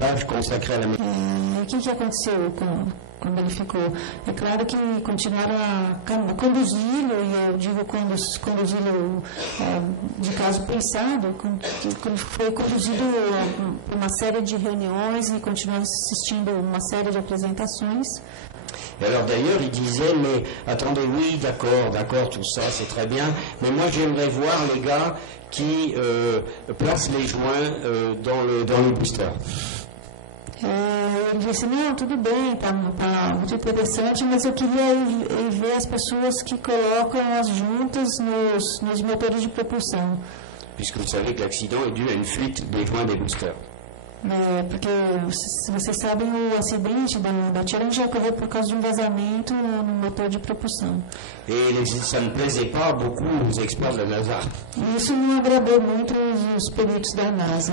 page consacrée à la médecine. O que aconteceu quando ele ficou? É claro que continuaram a conduzi-lo, e eu digo conduzi-lo de caso pensado, quando foi conduzido por uma série de reuniões e continuava assistindo uma série de apresentações. Et alors d'ailleurs, il disait, mais attendez, oui, d'accord, tout ça, c'est très bien, mais moi j'aimerais voir les gars qui placent les joints dans le booster. Ele disse, não, tudo bem, tá muito interessante, mas eu queria ir ver as pessoas que colocam as juntas nos motores de propulsão. Puisque vous savez que l'accident est dû à une fuite des joints des boosters. Porque, se vocês sabem, o acidente da Challenger ocorreu por causa de um vazamento no motor de propulsão. Et ça ne plaisait pas beaucoup aux experts de la NASA. Isso não agradou muito os peritos da NASA.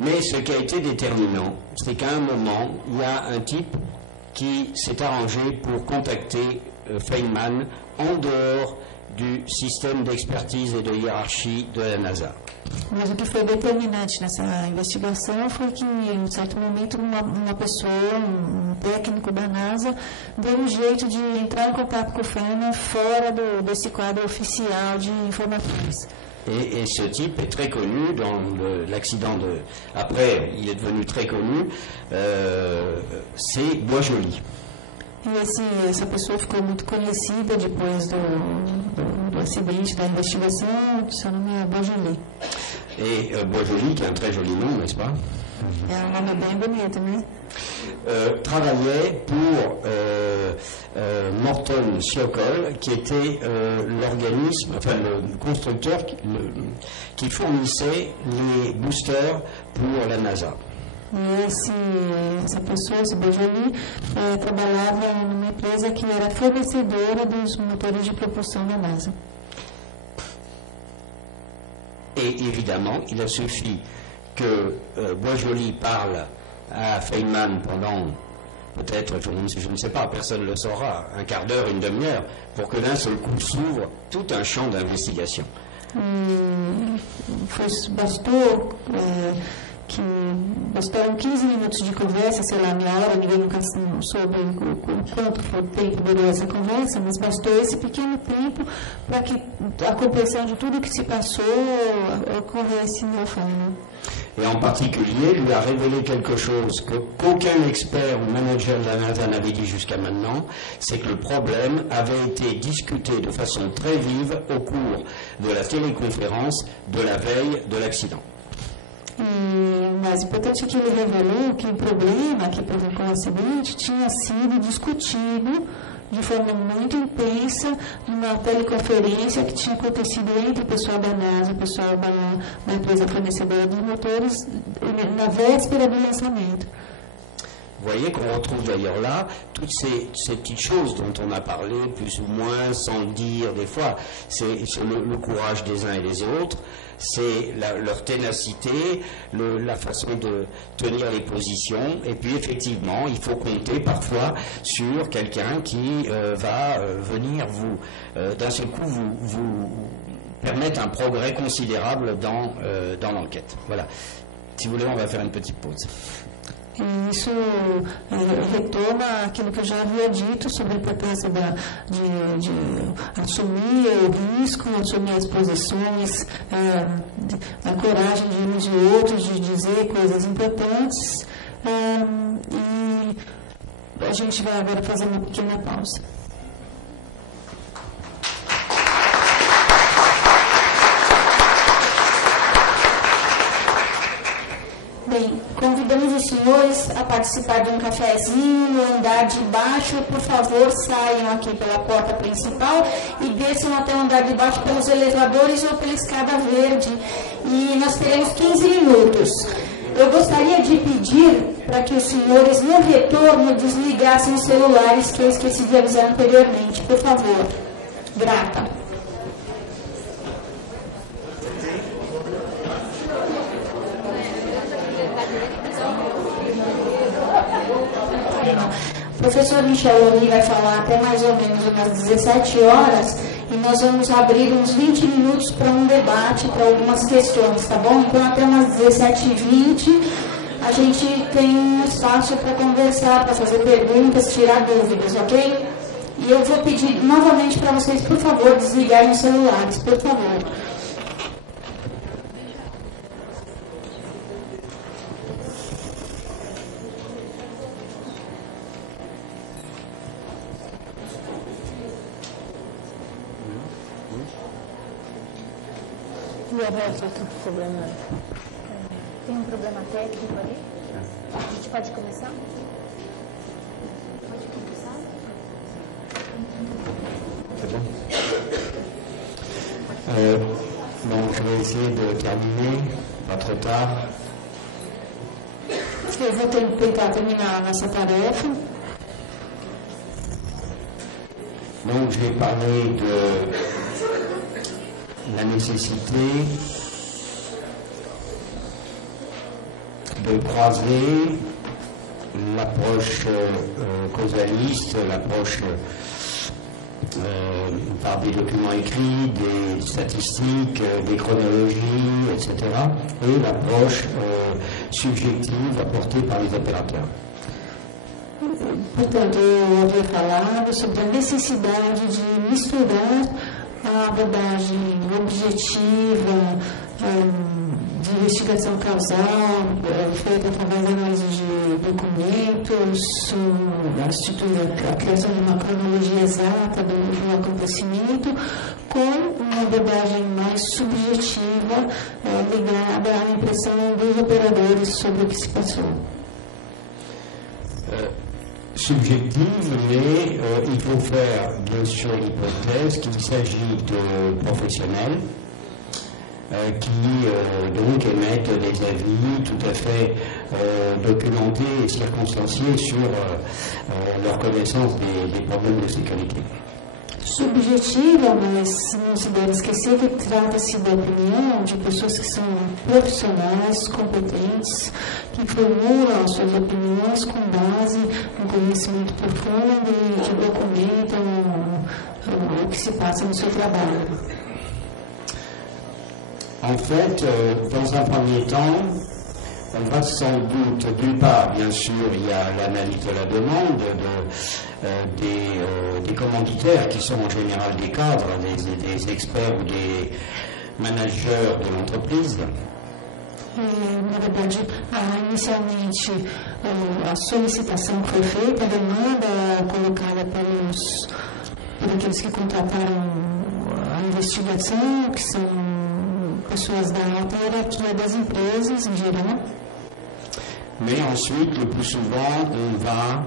Mais ce qui a été déterminant, c'est qu'à un moment, il y a un type qui s'est arrangé pour contacter Feynman en dehors du système d'expertise et de hiérarchie de la NASA. Mas o que foi determinante nessa investigação foi que, em um certo momento, uma pessoa, um técnico da NASA, deu um jeito de entrar em contato com o Feynman fora desse quadro oficial de informações. Et ce type est très connu dans l'accident de... Après, il est devenu très connu, c'est Boisjoli. E essa pessoa ficou muito conhecida depois do acidente, da investigação, seu nome é Boisjoli. Et Boisjoli, qui est un très joli nom, n'est-ce pas? É um nome bem bonito, né? Travaillait pour Morton Sokol, qui était l'organisme, enfin le constructeur qui fournissait les boosters pour la NASA. E essa pessoa, esse Boisjoli, trabalhava numa empresa que era fornecedora dos motores de propulsão da NASA. Et évidemment, il a suffi que Boisjoli parle à Feynman pendant peut-être, je ne sais pas, personne ne le saura, un quart d'heure, une demi-heure, pour que d'un seul coup s'ouvre tout un champ d'investigation. Bastaram 15 minutos de conversa, sei lá, meia hora, ninguém nunca soube quanto foi o tempo durou essa conversa, mas bastou esse pequeno tempo para que a compreensão de tudo que se passou ocorresse no Feynman. Et en particulier, lui a révélé quelque chose qu'aucun expert ou manager de la NASA n'avait dit jusqu'à maintenant, c'est que le problème avait été discuté de façon très vive au cours de la téléconférence de la veille de l'accident. O mais importante é que ele revelou que o problema que provocou o acidente tinha sido discutido de forma muito intensa numa teleconferência que tinha acontecido entre o pessoal da NASA e o pessoal da empresa fornecedora dos motores na véspera do lançamento. Vous voyez qu'on retrouve d'ailleurs là toutes ces petites choses dont on a parlé, plus ou moins, sans le dire des fois. C'est le courage des uns et des autres, c'est leur ténacité, la façon de tenir les positions. Et puis effectivement, il faut compter parfois sur quelqu'un qui va venir d'un seul coup, vous permettre un progrès considérable dans l'enquête. Voilà. Si vous voulez, on va faire une petite pause. E isso retoma aquilo que eu já havia dito sobre a importância de assumir o risco, assumir as posições, a coragem de uns e outros, de dizer coisas importantes. E a gente vai agora fazer uma pequena pausa. Bem, convidamos os senhores a participar de um cafezinho no andar de baixo. Por favor, saiam aqui pela porta principal e desçam até o andar de baixo pelos elevadores ou pela escada verde. E nós teremos 15 minutos. Eu gostaria de pedir para que os senhores, no retorno, desligassem os celulares, que eu esqueci de avisar anteriormente. Por favor. Grata. O professor Michel Loni vai falar até mais ou menos umas 17 horas e nós vamos abrir uns 20 minutos para um debate, para algumas questões, tá bom? Então até umas 17h20 a gente tem um espaço para conversar, para fazer perguntas, tirar dúvidas, ok? E eu vou pedir novamente para vocês, por favor, desligarem os celulares, por favor. E Roberto, outro problema. Tem um problema técnico ali? A gente pode começar? Pode começar? C'est bon. Donc, je vais essayer de terminer, pas trop tard. Eu vou tentar terminar nossa tarefa. Donc, je vais parler de la nécessité de croiser l'approche causaliste, l'approche par des documents écrits, des statistiques, des chronologies, etc., et l'approche subjective apportée par les opérateurs. Portanto, eu havia falado sobre a necessidade de misturar a abordagem objetiva de investigação causal, feita através da análise de documentos, a criação de uma cronologia exata do acontecimento, com uma abordagem mais subjetiva, ligada à impressão dos operadores sobre o que se passou. Subjective, mais il faut faire bien sûr l'hypothèse qu'il s'agit de professionnels qui donc émettent des avis tout à fait documentés et circonstanciés sur leur connaissance des problèmes de sécurité. Subjetiva, mas não se deve esquecer que trata-se da opinião de pessoas que são profissionais, competentes, que formulam as suas opiniões com base no conhecimento profundo e que documentam o que se passa no seu trabalho. En fait, dans un premier temps, on va sans doute, d'une part, bien sûr, il y a l'analyse de la demande, des commanditaires qui sont en général des cadres, des experts ou des managers de l'entreprise. Na verdade, inicialmente, a solicitação foi feita, a demanda colocada por aqueles que contrataram a investigação, que são pessoas da alta hierarquia das empresas em geral. Mais ensuite, le plus souvent, on va,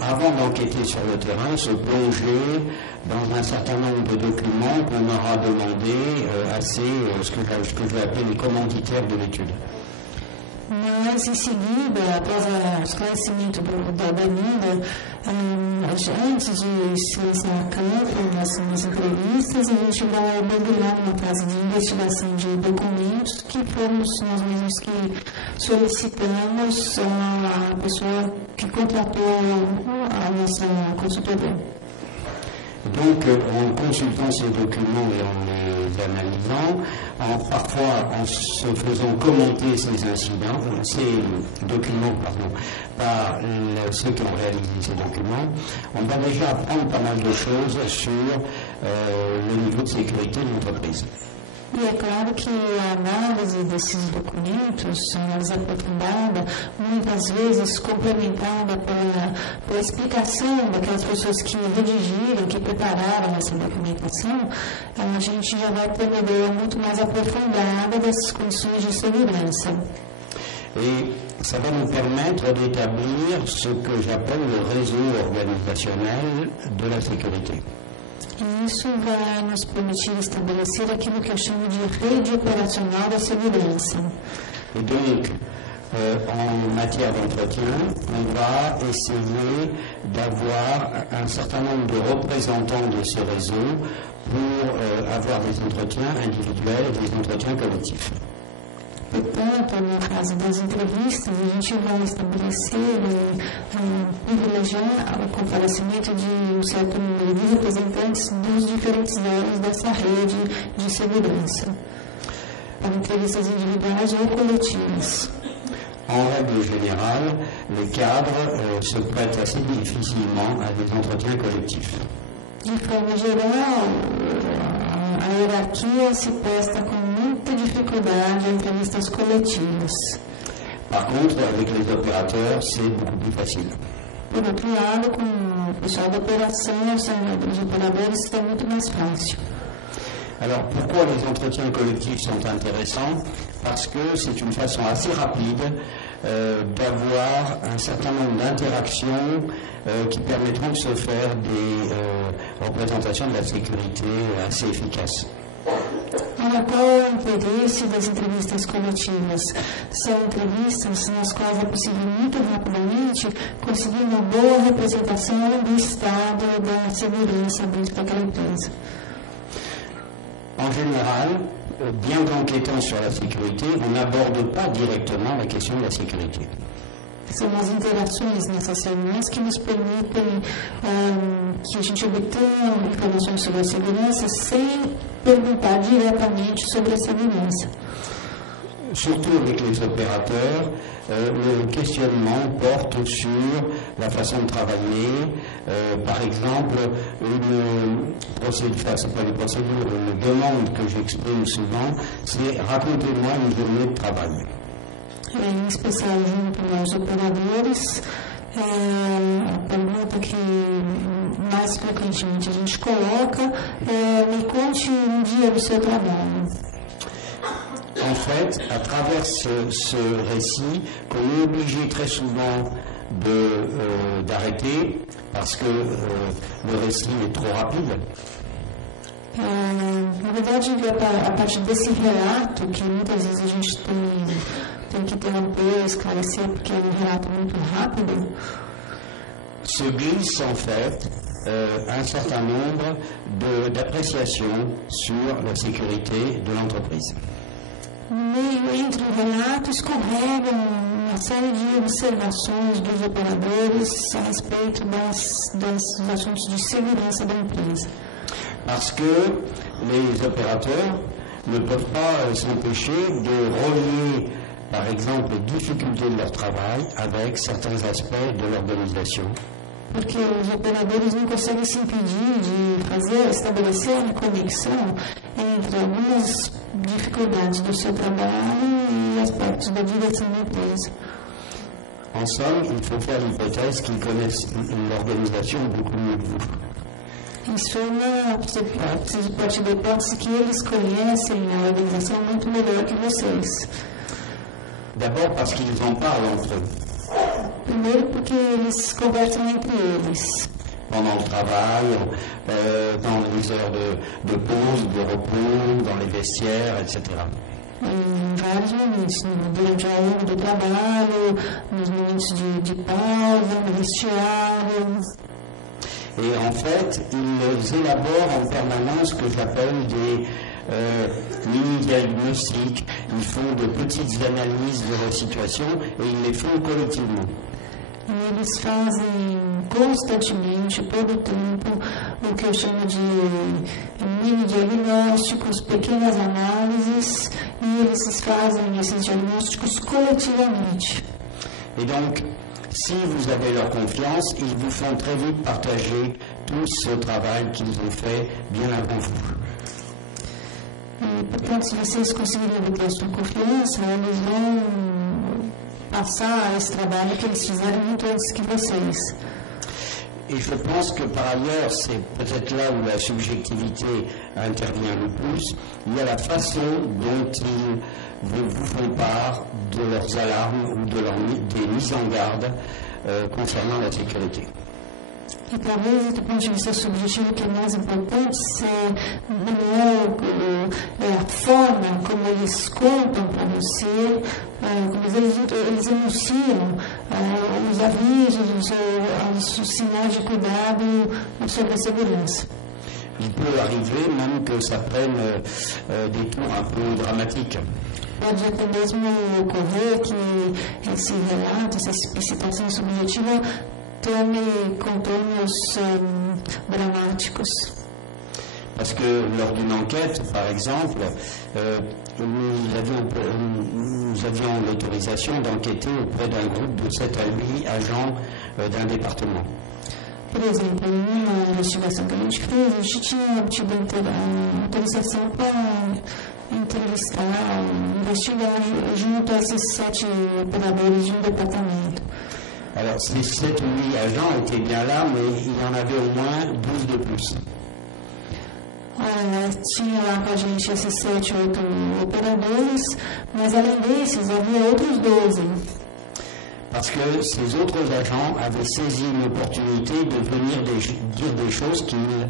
avant d'enquêter sur le terrain, se plonger dans un certain nombre de documents qu'on aura demandé ce que je vais appeler les commanditaires de l'étude. Mas, em seguida, após o esclarecimento da demanda, antes de se lançar a campo nas entrevistas, a gente vai mergulhar numa fase de investigação de documentos que fomos nós mesmos que solicitamos a pessoa que contratou a nossa consultoria. Donc, en consultant ces documents et en les analysant, parfois en se faisant commenter ces documents par ceux qui ont réalisé ces documents, on va déjà apprendre pas mal de choses sur le niveau de sécurité de l'entreprise. E é claro que a análise desses documentos, a análise aprofundada, muitas vezes complementada pela explicação daquelas pessoas que redigiram, que prepararam essa documentação, a gente já vai ter uma ideia muito mais aprofundada dessas condições de segurança. Et ça va nous permettre d'établir ce que j'appelle le réseau organisationnel de la sécurité. E isso vai nos permitir estabelecer aquilo que eu chamo de rede operacional da segurança. Et donc, en matière d'entretien, on va essayer d'avoir un certain nombre de représentants de ce réseau pour avoir des entretiens individuels et des entretiens collectifs. Portanto, na fase das entrevistas, a gente vai estabelecer privilegiar o comparecimento de um certo número de representantes dos diferentes órgãos dessa rede de segurança, para entrevistas individuais ou coletivas. En règle générale, les cadres se prêtent assez difficilement à des entretiens collectifs. De forma geral, a hierarquia se presta com muita dificuldade a entrevistas coletivas. Par contre, avec les opérateurs, c'est beaucoup plus facile. Por outro lado, com o pessoal da operação, os operadores, está muito mais fácil. Alors pourquoi les entretiens collectifs sont intéressants? Parce que c'est une façon assez rapide d'avoir un certain nombre d'interactions qui permettront de se faire des représentations de la sécurité assez efficaces. Olha, qual é o interesse das entrevistas coletivas? São entrevistas nas quais é possível muito rapidamente conseguir uma boa representação do estado da segurança dentro daquela empresa. En général, bien qu'enquêtant sur la sécurité, on n'aborde pas directement la question de la sécurité. São as interações nessas reuniões que nos permitem que a gente obtenha informações sobre a segurança sem perguntar diretamente sobre a segurança. Surtout avec les opérateurs, le questionnement porte sur la façon de travailler. Par exemple, une demande que j'exprime souvent, c'est racontez-moi une journée de travail. Em especial junto aos operadores, a pergunta que mais frequentemente a gente coloca é: me conte um dia do seu trabalho. En fait, à travers ce récit, qu'on est obligé très souvent d'arrêter parce que le récit est trop rapide. Na verdade, a partir desse relato, que muitas vezes a gente tem que interromper, esclarecer, porque é um relato muito rápido, se glisse en fait un certain nombre d'appréciations sur la sécurité de l'entreprise. No meio entre o relato escorrega uma série de observações dos operadores a respeito dos assuntos de segurança da empresa. Parce que les opérateurs ne peuvent pas s'empêcher de relier, par exemple, les difficultés de leur travail avec certains aspects de l'organisation. Porque os operadores não conseguem se impedir de estabelecer uma conexão entre algumas dificuldades do seu trabalho e aspectos da direção da empresa. En somme, il faut faire l'hypothèse qu'ils connaissent l'organisation beaucoup mieux que vous. Em suma, você pode partir da hipótese que eles conhecem a organização muito melhor que vocês. D'abord parce qu'ils en parlent entre eux. Primeiro porque eles conversam entre eles. Pendant le travail, dans les heures de pause, de repos, dans les vestiaires, etc. Em vários momentos, durante a hora do trabalho, nos momentos de pausa, no vestiário. Et en fait, ils élaborent en permanence ce que j'appelle des mini-diagnostics. Ils font de petites analyses de leur situation et ils les font collectivement. E eles fazem constantemente, todo o tempo, o que eu chamo de mini-diagnósticos, pequenas análises, e eles fazem esses diagnósticos coletivamente. Et donc, si vous avez leur confiance, ils vous font très vite partager tout ce travail qu'ils ont fait bien avant vous. E, portanto, se vocês conseguirem obter a sua confiança, eles vão passar esse trabalho que eles fizeram muito antes que vocês. Et je pense que par ailleurs, c'est peut-être là où la subjectivité intervient le plus. Il y a la façon dont ils vous font part de leurs alarmes ou des mises en garde concernant la sécurité. E talvez, do ponto de vista subjetivo, o que é mais importante não é a forma como eles contam para você, como eles enunciam os avisos, os sinais de cuidado sobre a segurança. Il peut arriver même que ça prenne des tours un peu dramatiques. Pode até mesmo ocorrer que esse relato, essa explicitação subjetiva, tome contornos dramáticos. Parce que lors d'une enquête, par exemple, nous avions l'autorisation d'enquêter auprès d'un groupe de 7 à 8 agents d'un département. Por exemplo, em uma investigação que a gente fez, a gente tinha obtido autorização para entrevistar, investigar junto a esses 7 operadores de um departamento. Alors, ces 7 ou 8 agents étaient bien là, mais il y en avait au moins 12 de plus. Tinha lá com a gente esses 7, 8 operadores, mas além desses havia outros 12. Parce que ces autres agents avaient saisi une opportunité de venir dire des choses qu'ils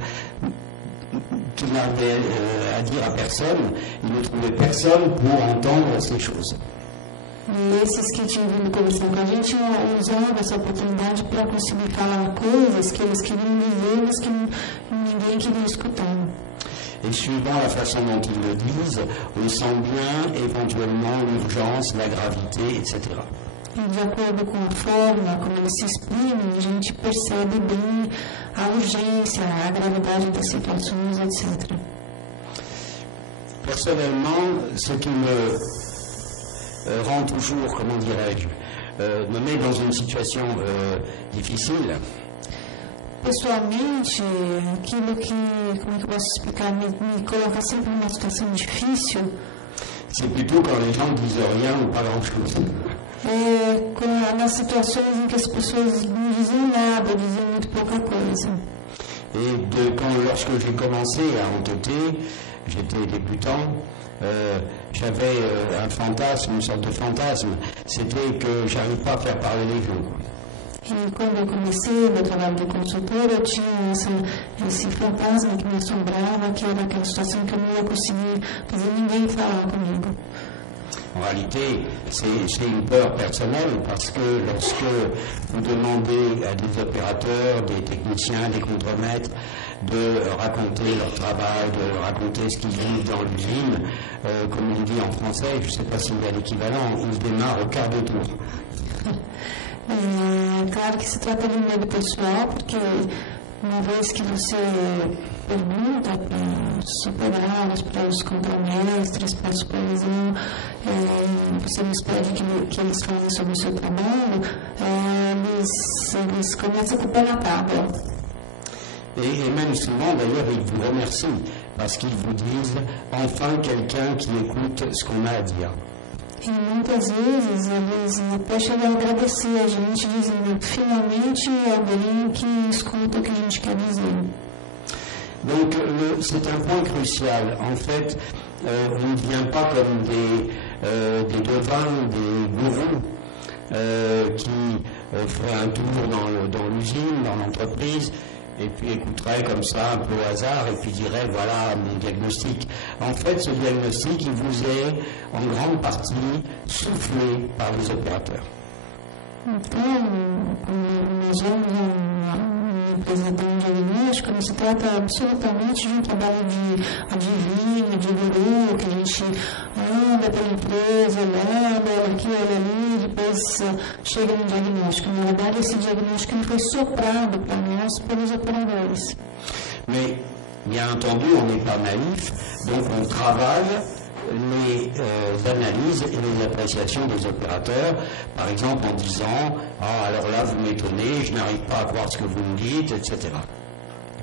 n'avaient à dire à personne. Ils ne trouvaient personne pour entendre ces choses. E esses que tinham vindo conversar com a gente usavam essa oportunidade para conseguir falar coisas que eles queriam dizer, mas que ninguém queria escutar. Et suivant la façon dont ils le disent, on sent bien éventuellement l'urgence, la gravité, etc. E de acordo com a forma como eles se exprimem, a gente percebe bem a urgência, a gravidade das situações, etc. Personnellement, ce qui me rend toujours, comment dirais-je, me met dans une situation difficile. Pessoalmente, aquilo que, como é que eu posso explicar, me coloca sempre numa situação difícil. C'est plutôt quand les gens disent rien ou pas grand-chose. Nas situações em que as pessoas não dizem nada, dizem muito pouca coisa. Et lorsque j'ai commencé à enquêter, j'étais débutant, j'avais un fantasme, une sorte de fantasme, c'était que j'arrive pas à faire parler les gens. E quando eu comecei meu trabalho de consultor, eu tinha esse fantasma que me assombrava, que era aquela situação que eu não ia conseguir fazer ninguém falar comigo. En réalité, c'est une peur personnelle parce que lorsque vous demandez à des opérateurs, des techniciens, des contremaîtres de raconter leur travail, de raconter ce qu'ils vivent dans l'usine, comme on dit en français, je ne sais pas s'il y a l'équivalent, ils démarrent au quart de tour. Claro que se trata de um medo pessoal, porque uma vez que você pergunta para os superiores, para os contramestres, para a supervisão, você nos pede que eles falem sobre o seu trabalho, eles começam com o pé na tábua. Et même souvent, d'ailleurs, ils vous remercient parce qu'ils vous disent enfin quelqu'un qui écoute ce qu'on a à dire. E muitas vezes eles até chegam a agradecer a gente, dizendo finalmente alguém que escuta o que a gente quer dizer. Donc c'est un point crucial. En fait, on ne vient pas comme des devins, des gourous qui feraient un tour dans l'usine, dans l'entreprise, et puis écouterait comme ça un peu au hasard et puis dirait voilà mon diagnostic. En fait, ce diagnostic, il vous est en grande partie soufflé par les opérateurs. Então, nós vamos apresentar um diagnóstico, não se trata absolutamente de um trabalho de adivinho, de guru, que a gente anda pela empresa, olha aqui, olha ali, depois chega no diagnóstico. Na verdade, esse diagnóstico foi soprado para nós pelos operadores. Mais, bien entendu, on n'est pas naïf, donc on travaille les analyses et les appréciations des opérateurs, par exemple en disant « Ah, alors là, vous m'étonnez, je n'arrive pas à croire ce que vous me dites, etc. »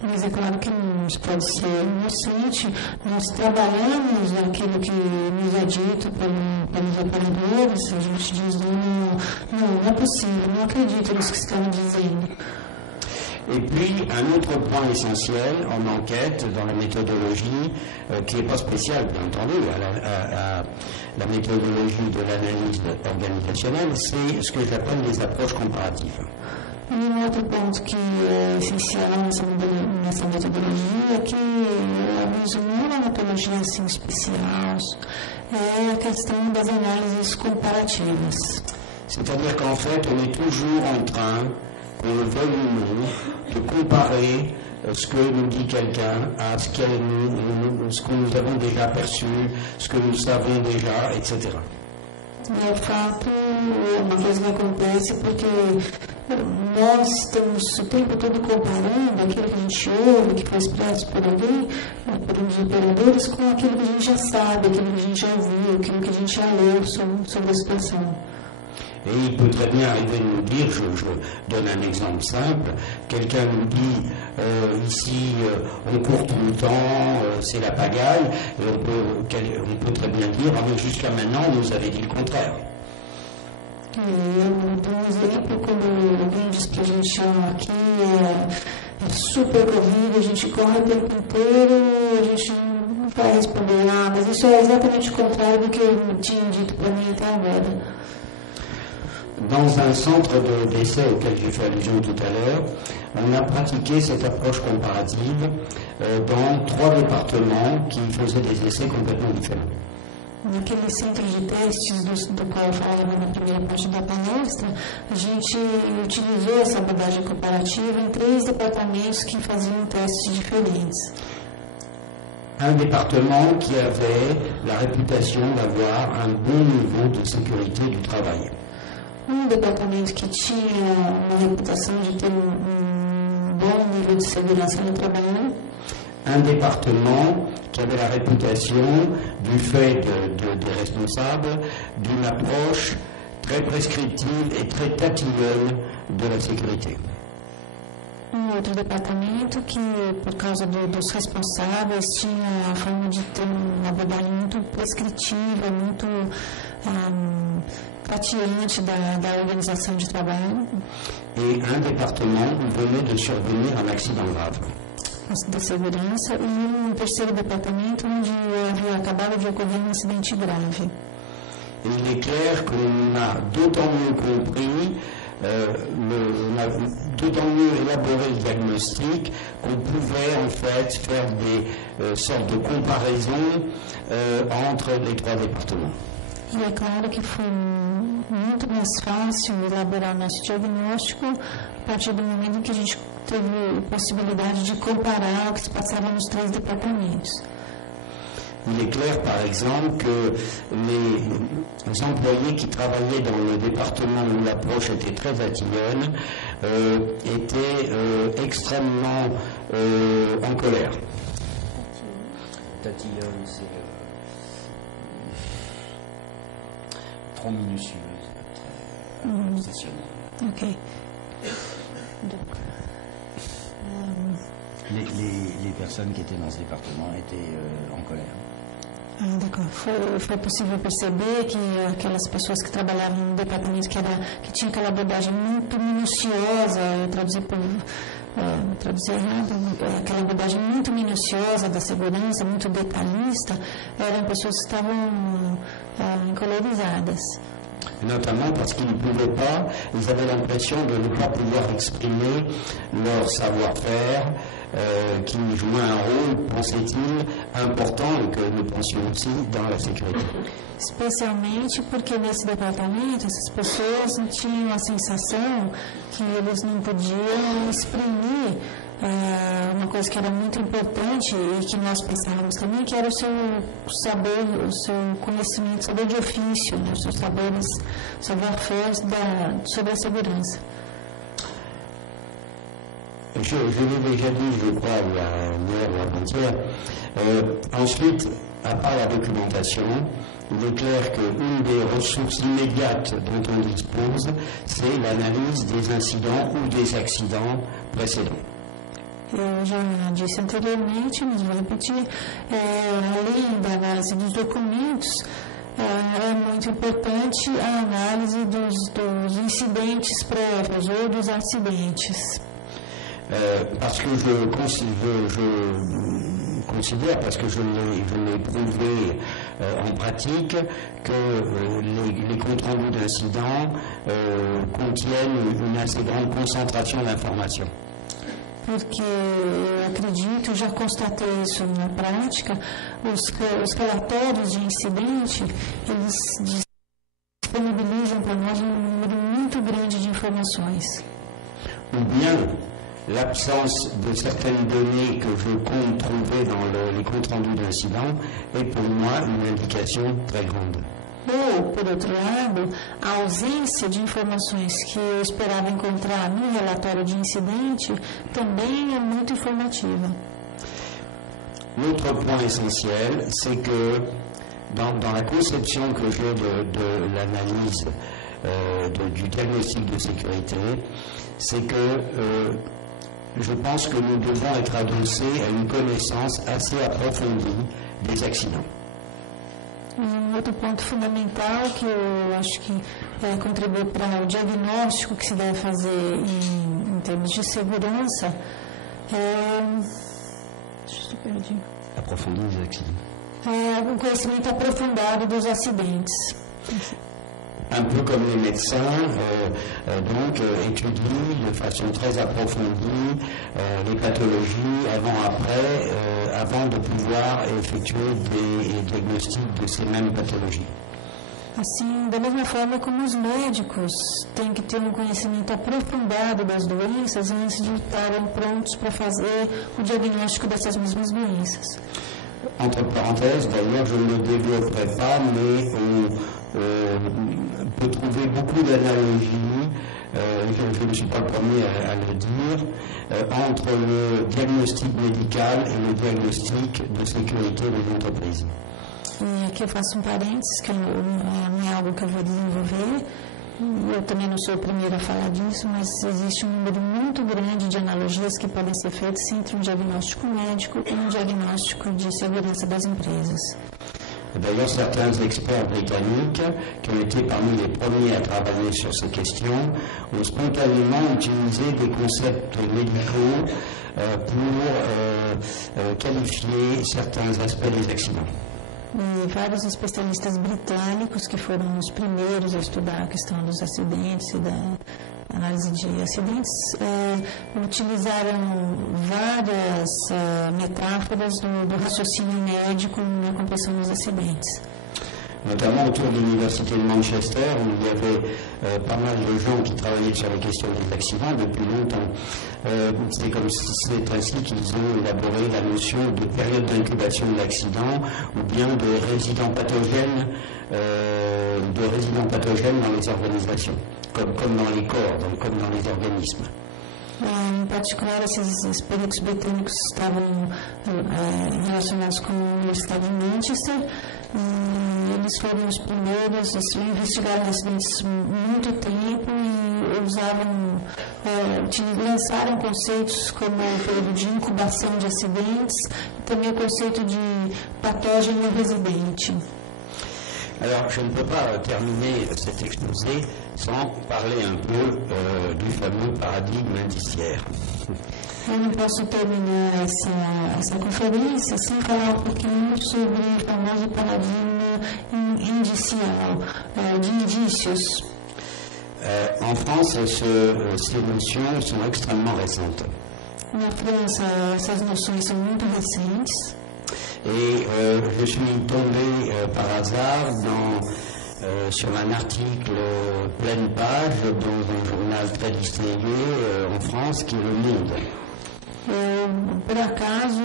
Mas é claro que não pode ser inocente, nós trabalhamos naquilo que nos é dito pelos operadores, a gente diz não é possível, não acredito nisso que estão dizendo. Et puis, un autre point essentiel en enquête dans la méthodologie, qui n'est pas spéciale, bien entendu, à la méthodologie de l'analyse organisationnelle, c'est ce que j'appelle les approches comparatives. E outro ponto que é essencial nessa metodologia é que ela usa uma metodologia assim especial, é a questão das análises comparativas. C'est-à-dire qu'en fait, on est toujours en train, qu'on le veuille ou non, de comparer ce que nous dit quelqu'un à ce que nous avons déjà perçu, ce que nous savons déjà, etc. E, de fato, é uma coisa que acontece porque nós estamos o tempo todo comparando aquilo que a gente ouve, que foi expresso por alguém, por uns operadores, com aquilo que a gente já sabe, aquilo que a gente já ouviu, aquilo que a gente já leu sobre a situação. Et il peut très bien arriver de nous dire, je donne un exemple simple, quelqu'un nous dit ici on court tout le temps, c'est la pagaille, et on peut très bien dire, ah mais jusqu'à maintenant on nous avait dit le contraire. Eu dou um exemplo quando alguém diz pra gente aqui é super corrido, a gente corre o tempo inteiro, a gente não vai responder, mas isso é exatamente o contrário do que eu tinha dito para mim até agora. Dans un centre d'essai auquel j'ai fait allusion tout à l'heure, on a pratiqué cette approche comparative dans 3 départements qui faisaient des essais complètement différents. Naquele centro de testes do qual eu falava na primeira parte da palestra, a gente utilizou essa abordagem comparativa em 3 departamentos que faziam testes diferentes. Un département qui avait la réputation d'avoir un bon niveau de sécurité du travail. Departamento que tinha uma reputação de ter bom nível de segurança no trabalho. Un département qui avait la réputation, du fait des responsables, d'une approche très prescriptive et très tatillonne de la sécurité. Outro departamento que, por causa dos responsáveis, tinha a forma de ter uma abordagem muito prescritiva, muito tateante da organização de trabalho. Et un département où venait de survenir un accident grave. Da segurança, e terceiro departamento onde havia acabado de ocorrer um acidente grave. Et il est clair qu'on a d'autant mieux compris, on a d'autant mieux élaboré le diagnostic qu'on pouvait en fait faire des sortes de comparaisons entre les 3 départements. E é claro que foi muito mais fácil elaborar nosso diagnóstico a partir do momento em que a gente teve a possibilidade de comparar o que se passava nos 3 departamentos. Il est clair, par exemple, que les employés qui travaillaient dans le département où l'approche était très tatillonne étaient extrêmement en colère. Tatillonne, c'est trop minutieuse, très obsessionnelle. Ok. Les personnes qui étaient dans ce département étaient en colère. D'accord. Foi possível perceber que aquelas pessoas que trabalhavam no departamento que tinha aquela abordagem muito minuciosa, traduzir errado, aquela abordagem muito minuciosa da segurança, muito detalhista, eram pessoas que estavam encolerizadas. Notamment parce qu'ils ne pouvaient pas, ils avaient l'impression de ne pas pouvoir exprimer leur savoir-faire, qui jouait un rôle, pensait-il, important et que nous pensions aussi dans la sécurité. Especialmente porque nesse departamento essas pessoas tinham a sensação que eles não podiam exprimir uma coisa que era muito importante e que nós pensávamos também, que era o seu saber, o seu conhecimento, saber de ofício, né, os seus saberes, savoir-faire sobre a segurança. Je l'ai déjà dit, je crois, hier ou avant-hier. Ensuite, à part la documentation, il est clair qu'une des ressources immédiates dont on dispose, c'est l'analyse des incidents ou des accidents précédents. Eu já disse anteriormente, mas vou repetir, além da análise dos documentos, é muito importante a análise dos incidentes prévios ou dos acidentes. Parce que je considère, parce que je l'ai prouvé en pratique, que les comptes rendus d'incidents contiennent une assez grande concentration d'informations. Porque eu acredito, já constatei isso na prática, os relatórios de incidente, eles disponibilizam para nós um número muito grande de informações. Ou bien l'absence de certaines données que je compte trouver dans les comptes rendus d'incidents est pour moi une indication très grande. Ou, por outro lado, a ausência de informações que eu esperava encontrar no relatório de incidente também é muito informativa. L'autre point essentiel, c'est que dans la conception que j'ai de l'analyse du diagnostic de sécurité, c'est que je pense que nous devons être adossés à une connaissance assez approfondie des accidents. Outro ponto fundamental que eu acho que contribui para o diagnóstico que se deve fazer em termos de segurança Approfondir des accidents. Um conhecimento aprofundado dos acidentes. Un peu comme les médecins, étudient de façon très approfondie les pathologies avant de pouvoir effectuer des diagnostics de ces mêmes pathologies. Assim, da mesma forma como os médicos têm que ter um conhecimento aprofundado das doenças antes de estarem prontos para fazer o diagnóstico dessas mesmas doenças. Entre parenthèses, d'ailleurs, je ne le développerai pas, mais on peut trouver beaucoup d'analogies, je ne suis pas le premier à le dire, entre le diagnostic médical et le diagnostic de sécurité des entreprises. E aqui eu faço um parênteses, que não é algo que eu vou desenvolver. Eu também não sou o primeiro a falar disso, mas existe um número muito grande de analogias que podem ser feitas entre um diagnóstico médico e um diagnóstico de segurança das empresas. D'ailleurs, certains experts britanniques, qui ont été parmi les premiers à travailler sur ces questions, ont spontanément utilisé des concepts médicaux pour qualifier certains aspects des accidents. E vários especialistas britânicos, que foram os primeiros a estudar a questão dos acidentes e da análise de acidentes, utilizaram várias metáforas do raciocínio médico na compreensão dos acidentes. Notamment autour de l'université de Manchester, où il y avait pas mal de gens qui travaillaient sur les questions des accidents depuis longtemps. C'est ainsi qu'ils ont élaboré la notion de période d'incubation de l'accident ou bien de résidents pathogènes dans les organisations, comme dans les corps, comme dans les organismes. Em particular, esses peritos britânicos estavam relacionados com a Universidade de Manchester. Eles foram os primeiros, investigaram acidentes há muito tempo e lançaram conceitos como o período de incubação de acidentes e também o conceito de patógeno residente. Alors, je ne peux pas terminer cet exposé sans parler un peu du fameux paradigme indiciaire. Eu não posso terminar essa conferência sem falar um pouquinho sobre o famoso paradigma indicial, de indícios. En France, ces notions sont extrêmement récentes. Na França, essas noções são muito recentes. Et je suis tombé par hasard sur un article pleine page dans un journal très distingué en France qui est Le Monde. Por acaso,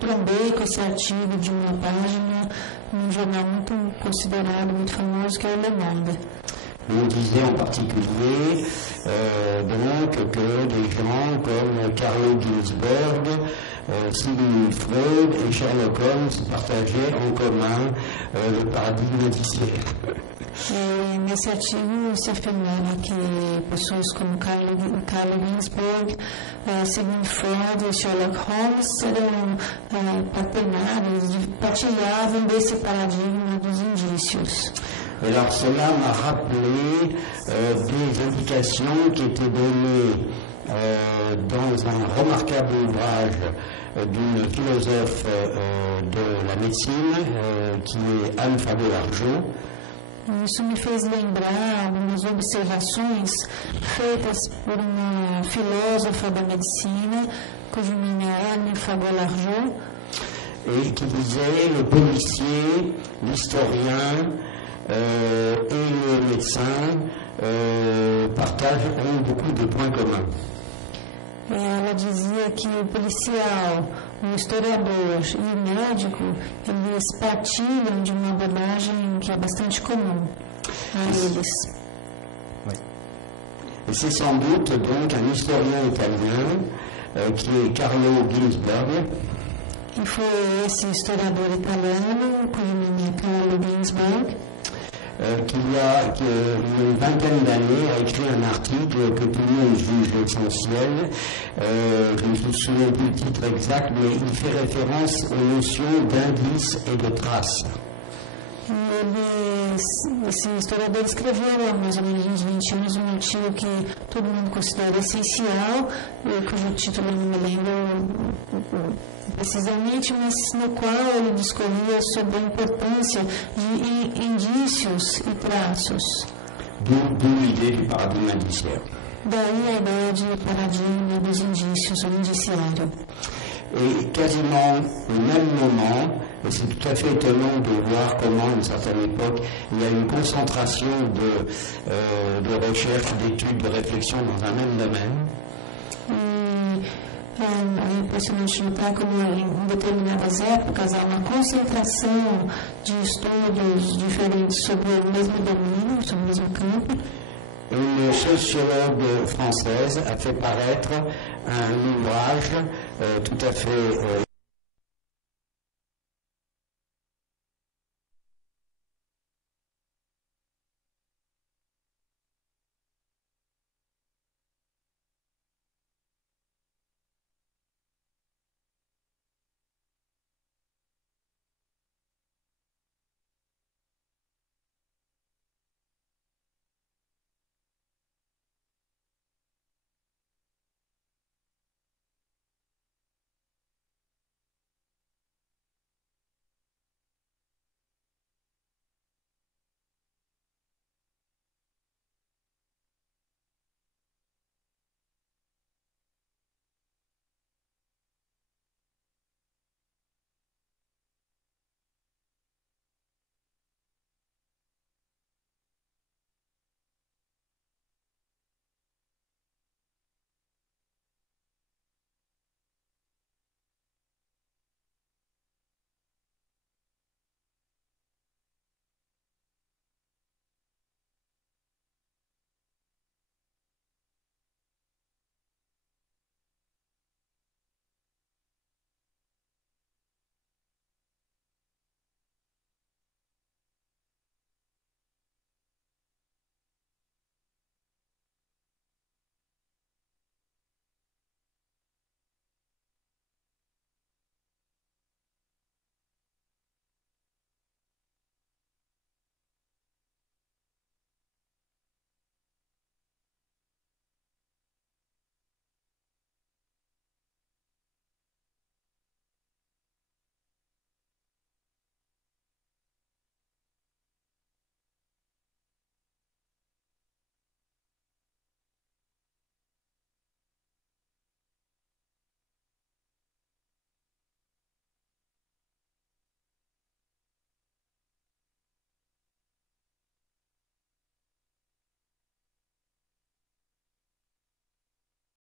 trombei com esse artigo de uma página num jornal muito considerado, muito famoso, que é o Le Monde. On disait en particulier que des gens comme Carlo Ginzburg, Sigmund Freud et Sherlock Holmes partageaient en commun le paradigme indiciaire. Nesse artigo se afirmava que pessoas como Carlo Ginzburg, Sigmund Freud e Sherlock Holmes eram paternados, partilhavam desse paradigma dos indícios. Alors cela m'a rappelé des indications qui étaient données dans un remarquable ouvrage d'une philosophe de la médecine qui est Anne Fagot-Largeau. Isso me fez lembrar algumas observações feitas por uma filósofa da medicina, cujo nome é Anne Fagot-Largeau. Et qui disait le policier, l'historien et le médecin ont beaucoup de points communs. ela dizia que o policial, o historiador e o médico, eles partilham de uma abordagem que é bastante comum a eles. Et c'est sans doute donc un historien italien qui est Carlo Ginzburg. E foi esse historiador italiano, cujo nome é Carlo Ginzburg, qui il y a une vingtaine d'années a écrit un article que tout le monde juge essentiel. Je ne me souviens plus le titre exact, mais il fait référence aux notions d'indices et de traces. Esse historiador escreveu há mais ou menos uns 20 anos um artigo que todo mundo considera essencial, cujo título eu não me lembro precisamente, mas no qual ele discorria sobre a importância de indícios e traços. D'où l'idée du paradigme indiciaire. Daí a ideia de paradigma dos indícios, ou indiciário. Et quasiment au même moment, et c'est tout à fait étonnant de voir comment, à une certaine époque, il y a une concentration de recherche, d'études, de réflexion dans un même domaine. É impressionante notar como em determinadas épocas há uma concentração de estudos diferentes sobre o mesmo domínio, sobre o mesmo campo. Une sociologue française a fait paraître un ouvrage tout à fait